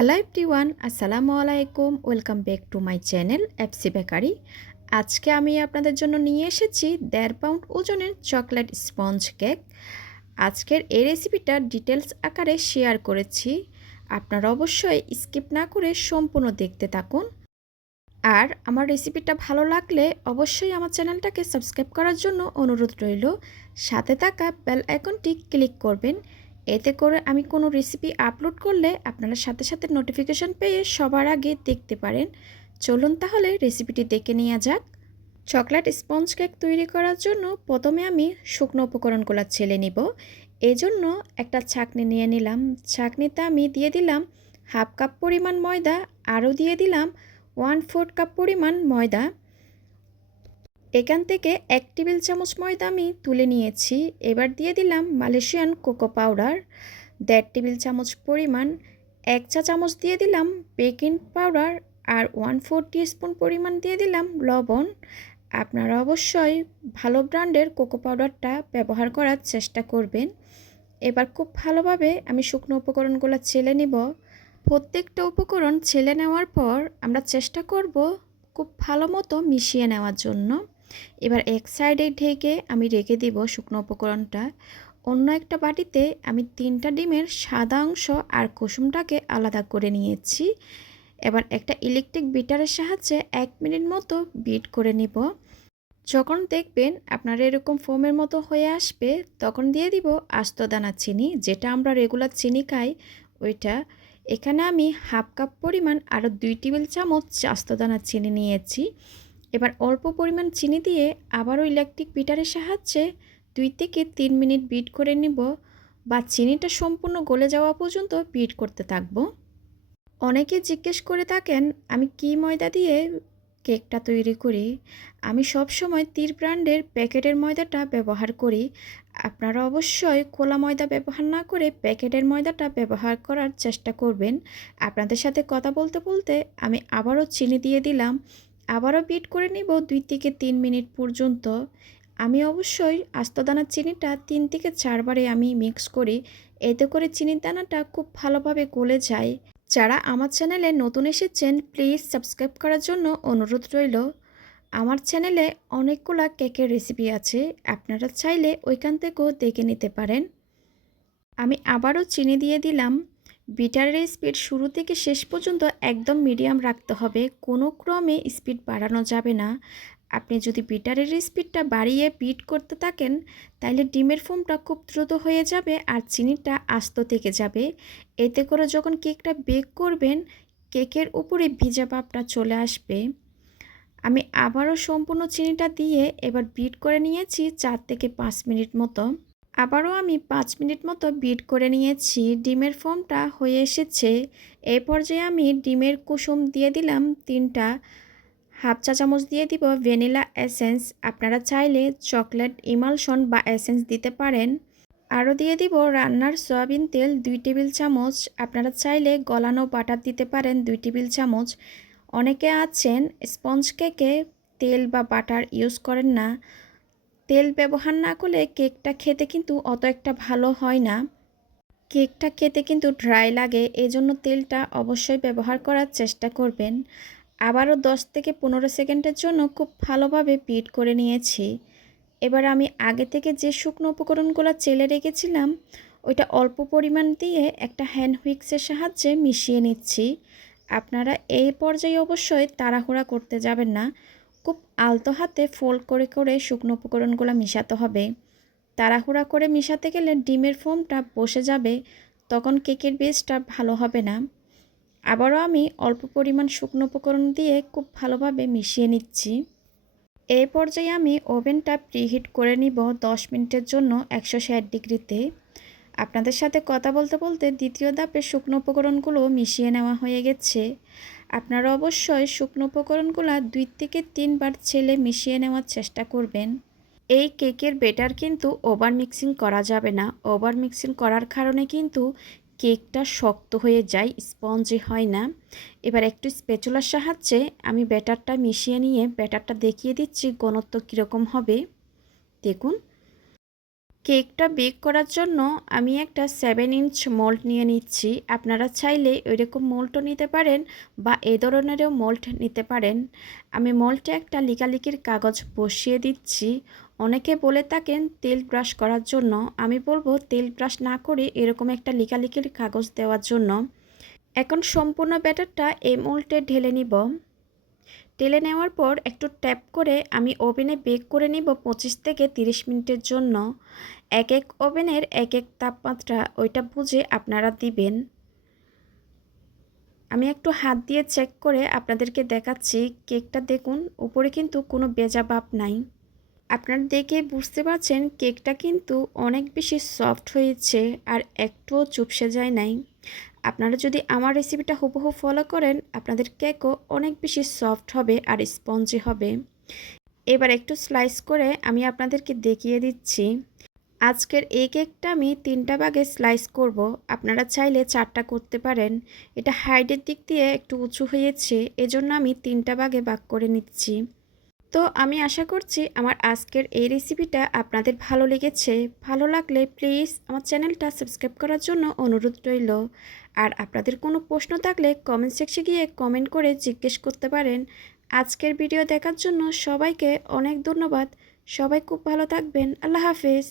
Hello everyone, আসসালামু আলাইকুম। Welcome back to my channel FC bakery. আজকে আমি আপনাদের জন্য নিয়ে এসেছি 1.5 পাউন্ড ওজনের চকলেট স্পঞ্জ কেক। আজকের এই রেসিপিটা ডিটেলস আকারে শেয়ার করেছি। আপনারা অবশ্যই স্কিপ না করে সম্পূর্ণ দেখতে থাকুন। আর আমার রেসিপিটা ভালো লাগলে অবশ্যই আমার চ্যানেলটাকে সাবস্ক্রাইব করার জন্য অনুরোধ রইল। সাথে থাকা বেল আইকনটি ক্লিক করবেন। এতে করে আমি কোনো রেসিপি আপলোড করলে আপনারা সাথে সাথে নোটিফিকেশন পেয়ে সবার আগে দেখতে পারেন। চলুন তাহলে রেসিপিটি দেখে নেওয়া যাক। চকলেট স্পঞ্জ কেক তৈরি করার জন্য প্রথমে আমি শুকনো উপকরণগুলো ছেলে নিব। এজন্য একটা ছাঁকনি নিয়ে নিলাম। ছাঁকনিতে আমি দিয়ে দিলাম 1/2 কাপ পরিমাণ ময়দা, আরও দিয়ে দিলাম 1/4 কাপ পরিমাণ ময়দা। এখান থেকে 1 টেবিল চামচ ময়দা আমি তুলে নিয়েছি। এবার দিয়ে দিলাম মালয়েশিয়ান কোকো পাউডার 1.5 টেবিল চামচ পরিমাণ। 1 চা চামচ দিয়ে দিলাম বেকিং পাউডার আর 1/4 টিস্পুন পরিমাণ দিয়ে দিলাম লবণ। আপনারা অবশ্যই ভালো ব্র্যান্ডের কোকো পাউডারটা ব্যবহার করার চেষ্টা করবেন। এবার খুব ভালোভাবে আমি শুকনো উপকরণগুলো ছেলে নিব। প্রত্যেকটা উপকরণ ছেলে নেওয়ার পর আমরা চেষ্টা করব খুব ভালো মতো মিশিয়ে নেওয়ার জন্য। এবার এক সাইডে ঢেকে আমি রেখে দিব শুকনো উপকরণটা। অন্য একটা বাটিতে আমি 3টা ডিমের সাদা অংশ আর কুসুমটাকে আলাদা করে নিয়েছি। এবার একটা ইলেকট্রিক বিটারের সাহায্যে 1 মিনিট মতো বিট করে নিব। যখন দেখবেন আপনার এরকম ফোমের মতো হয়ে আসবে, তখন দিয়ে দিব আস্ত দানা চিনি, যেটা আমরা রেগুলার চিনি খাই ওইটা। এখানে আমি 1/2 কাপ পরিমাণ আরও 2 টেবিল চামচ আস্ত দানা চিনি নিয়েছি। এবার অল্প পরিমাণ চিনি দিয়ে আবারও ইলেকট্রিক বিটারের সাহায্যে 2 থেকে 3 মিনিট বিট করে নিব, বা চিনিটা সম্পূর্ণ গলে যাওয়া পর্যন্ত বিট করতে থাকব। অনেকে জিজ্ঞেস করে থাকেন আমি কি ময়দা দিয়ে কেকটা তৈরি করি। আমি সব সময় তীর ব্র্যান্ডের প্যাকেটের ময়দাটা ব্যবহার করি। আপনারা অবশ্যই খোলা ময়দা ব্যবহার না করে প্যাকেটের ময়দাটা ব্যবহার করার চেষ্টা করবেন। আপনাদের সাথে কথা বলতে বলতে আমি আবারও চিনি দিয়ে দিলাম। আবারও বিট করে নিব 2 থেকে 3 মিনিট পর্যন্ত। আমি অবশ্যই আস্ত দানার চিনিটা 3 থেকে 4 বারে আমি মিক্স করি। এতে করে চিনির দানাটা খুব ভালোভাবে গলে যায়। যারা আমার চ্যানেলে নতুন এসেছেন প্লিজ সাবস্ক্রাইব করার জন্য অনুরোধ রইল। আমার চ্যানেলে অনেকগুলা কেকের রেসিপি আছে, আপনারা চাইলে ওইখান থেকেও দেখে নিতে পারেন। আমি আবারও চিনি দিয়ে দিলাম। বিটারের স্পিড শুরু থেকে শেষ পর্যন্ত একদম মিডিয়াম রাখতে হবে, কোনো ক্রমে স্পিড বাড়ানো যাবে না। আপনি যদি বিটারের স্পিডটা বাড়িয়ে বিট করতে থাকেন তাহলে ডিমের ফোমটা খুব দ্রুত হয়ে যাবে আর চিনিটা আস্ত থেকে যাবে। এতে করে যখন কেকটা বেক করবেন কেকের উপরে ভিজা ভাবটা চলে আসবে। আমি আবারও সম্পূর্ণ চিনিটা দিয়ে এবার বিট করে নিয়েছি 4 থেকে 5 মিনিট মতো। আবারও আমি 5 মিনিট মতো বিট করে নিয়েছি। ডিমের ফোমটা হয়ে এসেছে। এই পর্যায়ে আমি ডিমের কুসুম দিয়ে দিলাম 3টা। 1/2 চা চামচ দিয়ে দিব ভ্যানিলা এসেন্স। আপনারা চাইলে চকলেট ইমালশন বা এসেন্স দিতে পারেন। আরও দিয়ে দিব রান্নার সয়াবিন তেল 2 টেবিল চামচ। আপনারা চাইলে গলানো বাটার দিতে পারেন 2 টেবিল চামচ। অনেকে আছেন স্পঞ্জ কেকে তেল বা বাটার ইউজ করেন না। তেল ব্যবহার না করলে কেকটা খেতে কিন্তু অত একটা ভালো হয় না। কেকটা খেতে কিন্তু ড্রাই লাগে, এজন্য তেলটা অবশ্যই ব্যবহার করার চেষ্টা করবেন। আবারও 10 থেকে 15 সেকেন্ডের জন্য খুব ভালোভাবে বিট করে নিয়েছি। এবার আমি আগে থেকে যে শুকনো উপকরণগুলো চেলে রেখেছিলাম ওইটা অল্প পরিমাণ দিয়ে একটা হ্যান্ড হুইক্সের সাহায্যে মিশিয়ে নিচ্ছি। আপনারা এই পর্যায়ে অবশ্যই তাড়াহুড়া করতে যাবেন না, খুব আলতো হাতে ফোল্ড করে করে শুকনো উপকরণগুলো মিশাতে হবে। তাড়াহুড়া করে মিশাতে গেলে ডিমের ফোমটা বসে যাবে, তখন কেকের বেসটা ভালো হবে না। আবারও আমি অল্প পরিমাণ শুকনো উপকরণ দিয়ে খুব ভালোভাবে মিশিয়ে নিচ্ছি। এই পর্যায়ে আমি ওভেনটা প্রিহিট করে নিব 10 মিনিটের জন্য 160 ডিগ্রিতে। আপনাদের সাথে কথা বলতে বলতে দ্বিতীয় ধাপে শুকনো উপকরণগুলো মিশিয়ে নেওয়া হয়ে গেছে। আপনারা অবশ্যই শুকনো উপকরণগুলো 2 থেকে 3 বার ছেলে মিশিয়ে নেওয়ার চেষ্টা করবেন। এই কেকের ব্যাটার কিন্তু ওভার মিক্সিং করা যাবে না। ওভার মিক্সিং করার কারণে কিন্তু কেকটা শক্ত হয়ে যায়, স্পঞ্জি হয় না। এবার একটু স্প্যাচুলার সাহায্যে আমি ব্যাটারটা মিশিয়ে নিয়ে ব্যাটারটা দেখিয়ে দিচ্ছি ঘনত্ব কীরকম হবে। দেখুন কেকটা বেক করার জন্য আমি একটা 7 ইঞ্চ মোল্ড নিয়ে নিচ্ছি। আপনারা চাইলে ওইরকম মোল্ডও নিতে পারেন বা এ ধরনেরও মোল্ড নিতে পারেন। আমি মোল্ডে একটা লিকালিকির কাগজ বসিয়ে দিচ্ছি। অনেকে বলে থাকেন তেল ব্রাশ করার জন্য, আমি বলবো তেল ব্রাশ না করে এরকম একটা লিকালিকির কাগজ দেওয়ার জন্য। এখন সম্পূর্ণ ব্যাটারটা এই মোল্ডে ঢেলে নিব। ঢেলে নেওয়ার পর একটু ট্যাপ করে আমি ওভেনে বেক করে নিব 25 থেকে 30 মিনিটের জন্য। এক এক ওভেনের এক এক তাপমাত্রা, ওইটা বুঝে আপনারা দিবেন। আমি একটু হাত দিয়ে চেক করে আপনাদেরকে দেখাচ্ছি। কেকটা দেখুন, উপরে কিন্তু কোনো ভেজা ভাব নাই। আপনারা দেখে বুঝতে পারছেন কেকটা কিন্তু অনেক বেশি সফট হয়েছে আর একটুও চুপসে যায় নাই। আপনারা যদি আমার রেসিপিটা হুবহু ফলো করেন, আপনাদের কেকও অনেক বেশি সফট হবে আর স্পঞ্জি হবে। এবার একটু স্লাইস করে আমি আপনাদেরকে দেখিয়ে দিচ্ছি। আজকের এই কেকটা আমি 3টা ভাগে স্লাইস করব। আপনারা চাইলে 4টা করতে পারেন। এটা হাইটের দিক দিয়ে একটু উঁচু হয়েছে, এজন্য আমি 3টা ভাগে ভাগ করে নিচ্ছি। তো আমি আশা করছি আমার আজকের এই রেসিপিটা আপনাদের ভালো লেগেছে। ভালো লাগলে প্লিজ আমার চ্যানেলটা সাবস্ক্রাইব করার জন্য অনুরোধ রইল। আর আপনাদের কোনো প্রশ্ন থাকলে কমেন্ট সেকশনে গিয়ে কমেন্ট করে জিজ্ঞেস করতে পারেন। আজকের ভিডিও দেখার জন্য সবাইকে অনেক ধন্যবাদ। সবাই খুব ভালো থাকবেন। আল্লাহ হাফেজ।